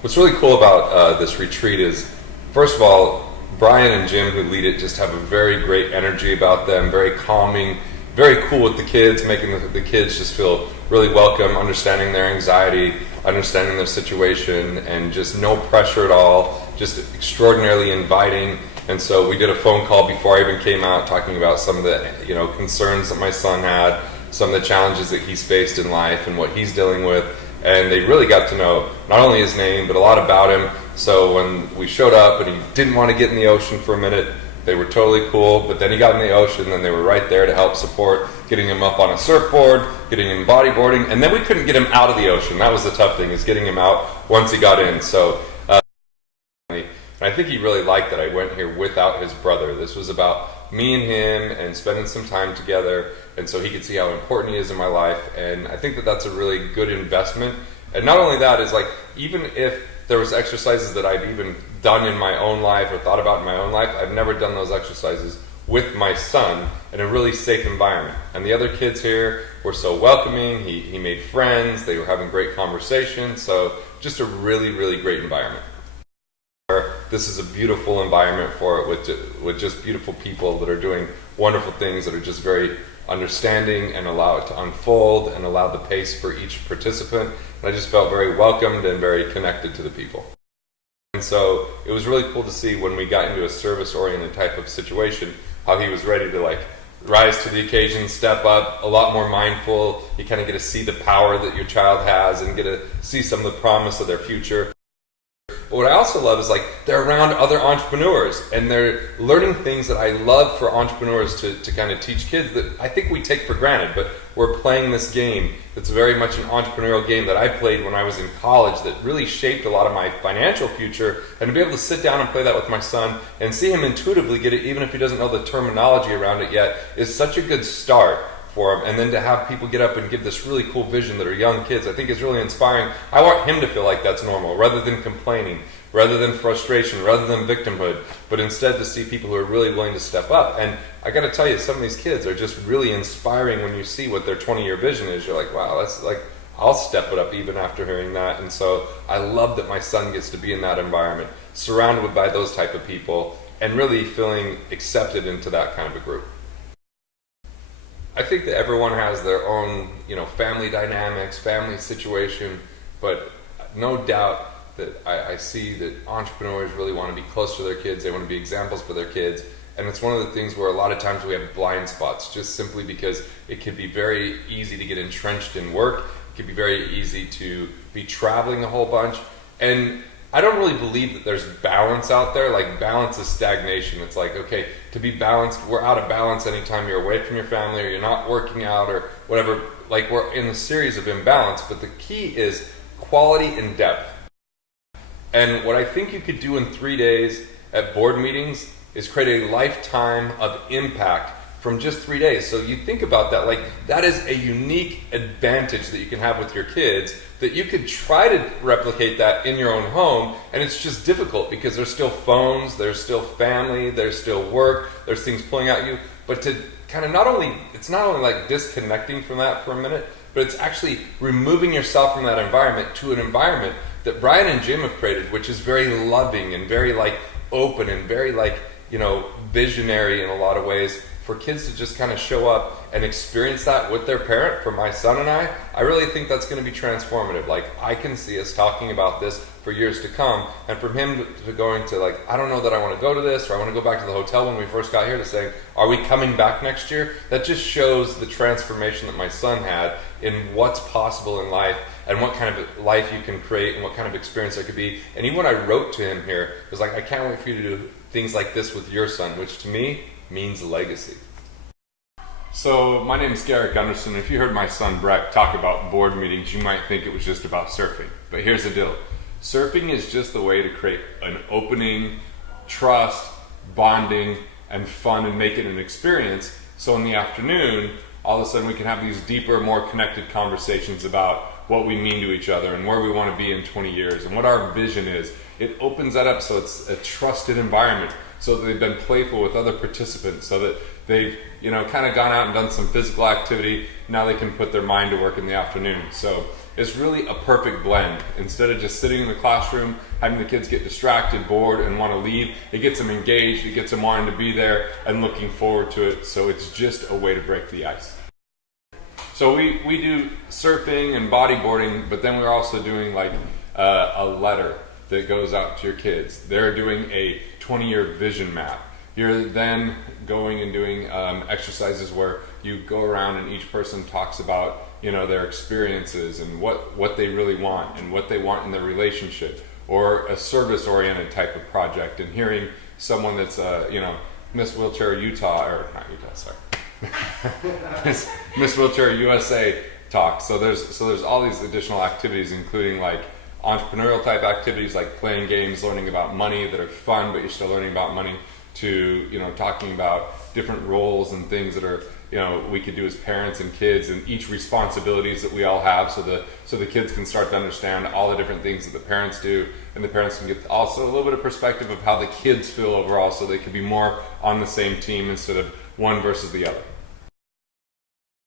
What's really cool about this retreat is, first of all, Brian and Jim, who lead it, just have a very great energy about them, very calming, very cool with the kids, making the kids just feel really welcome, understanding their anxiety, understanding their situation, and just no pressure at all, just extraordinarily inviting. And so we did a phone call before I even came out, talking about some of the concerns that my son had, some of the challenges that he's faced in life and what he's dealing with. And they really got to know not only his name, but a lot about him. So when we showed up and he didn't want to get in the ocean for a minute, they were totally cool. But then he got in the ocean, and they were right there to help support, getting him up on a surfboard, getting him bodyboarding. And then we couldn't get him out of the ocean. That was the tough thing, is getting him out once he got in. So I think he really liked that I went here without his brother. This was about me and him and spending some time together, and so he could see how important he is in my life. And I think that that's a really good investment. And not only that, is like, even if there was exercises that I've even done in my own life or thought about in my own life, I've never done those exercises with my son in a really safe environment. And the other kids here were so welcoming. He made friends. They were having great conversations. So just a really, really great environment. This is a beautiful environment for it, with just beautiful people that are doing wonderful things, that are just very understanding and allow it to unfold and allow the pace for each participant. And I just felt very welcomed and very connected to the people. And so it was really cool to see, when we got into a service-oriented type of situation, how he was ready to rise to the occasion, step up, a lot more mindful. You kind of get to see the power that your child has and get to see some of the promise of their future. But what I also love is, they're around other entrepreneurs, and they're learning things that I love for entrepreneurs to kind of teach kids, that I think we take for granted. But we're playing this game that's very much an entrepreneurial game that I played when I was in college, that really shaped a lot of my financial future. And to be able to sit down and play that with my son and see him intuitively get it, even if he doesn't know the terminology around it yet, is such a good start for him. And then to have people get up and give this really cool vision that are young kids, I think is really inspiring. I want him to feel like that's normal, rather than complaining, rather than frustration, rather than victimhood, but instead to see people who are really willing to step up. And I got to tell you, some of these kids are just really inspiring. When you see what their 20-year vision is, you're like, wow, that's I'll step it up even after hearing that. And so I love that my son gets to be in that environment, surrounded by those type of people, and really feeling accepted into that kind of a group. I think that everyone has their own, family dynamics, family situation, but no doubt that I see that entrepreneurs really want to be close to their kids. They want to be examples for their kids. And it's one of the things where a lot of times we have blind spots, just simply because it can be very easy to get entrenched in work. It can be very easy to be traveling a whole bunch. And I don't really believe that there's balance out there. Balance is stagnation. It's okay, to be balanced, we're out of balance anytime you're away from your family, or you're not working out, or whatever. We're in a series of imbalance, but the key is quality and depth. And what I think you could do in 3 days at board meetings is create a lifetime of impact from just 3 days. So you think about that, that is a unique advantage that you can have with your kids, that you could try to replicate that in your own home, and it's just difficult because there's still phones, there's still family, there's still work, there's things pulling at you. But to kind of it's not only disconnecting from that for a minute, but it's actually removing yourself from that environment to an environment that Brian and Jim have created, which is very loving and very open and very visionary in a lot of ways, for kids to just kind of show up and experience that with their parent. For my son and I really think that's going to be transformative. I can see us talking about this for years to come, and from him to going to I don't know that I want to go to this, or I want to go back to the hotel when we first got here, to saying, are we coming back next year? That just shows the transformation that my son had in what's possible in life, and what kind of life you can create, and what kind of experience there could be. And even when I wrote to him here, it was I can't wait for you to do things like this with your son, which to me means legacy. So my name is Garrett Gunderson. If you heard my son Brett talk about board meetings, you might think it was just about surfing. But here's the deal. Surfing is just the way to create an opening, trust, bonding, and fun, and make it an experience. So in the afternoon, all of a sudden we can have these deeper, more connected conversations about what we mean to each other and where we want to be in 20 years and what our vision is. It opens that up so it's a trusted environment, so that they've been playful with other participants, so that they've kind of gone out and done some physical activity. Now they can put their mind to work in the afternoon. So is really a perfect blend. Instead of just sitting in the classroom, having the kids get distracted, bored, and want to leave, it gets them engaged, it gets them wanting to be there and looking forward to it. So it's just a way to break the ice. So we do surfing and bodyboarding, but then we're also doing like a letter that goes out to your kids. They're doing a 20-year vision map. You're then going and doing exercises where you go around and each person talks about, you know, their experiences and what they really want and what they want in their relationship, or a service-oriented type of project, and hearing someone that's, you know, Miss Wheelchair Utah, or not Utah, sorry, Miss Wheelchair USA talk. So there's all these additional activities, including like entrepreneurial type activities like playing games, learning about money that are fun, but you're still learning about money, to, you know, talking about different roles and things that are, you know, we could do as parents and kids, and each responsibilities that we all have, so the kids can start to understand all the different things that the parents do, and the parents can get also a little bit of perspective of how the kids feel overall, so they could be more on the same team instead of one versus the other.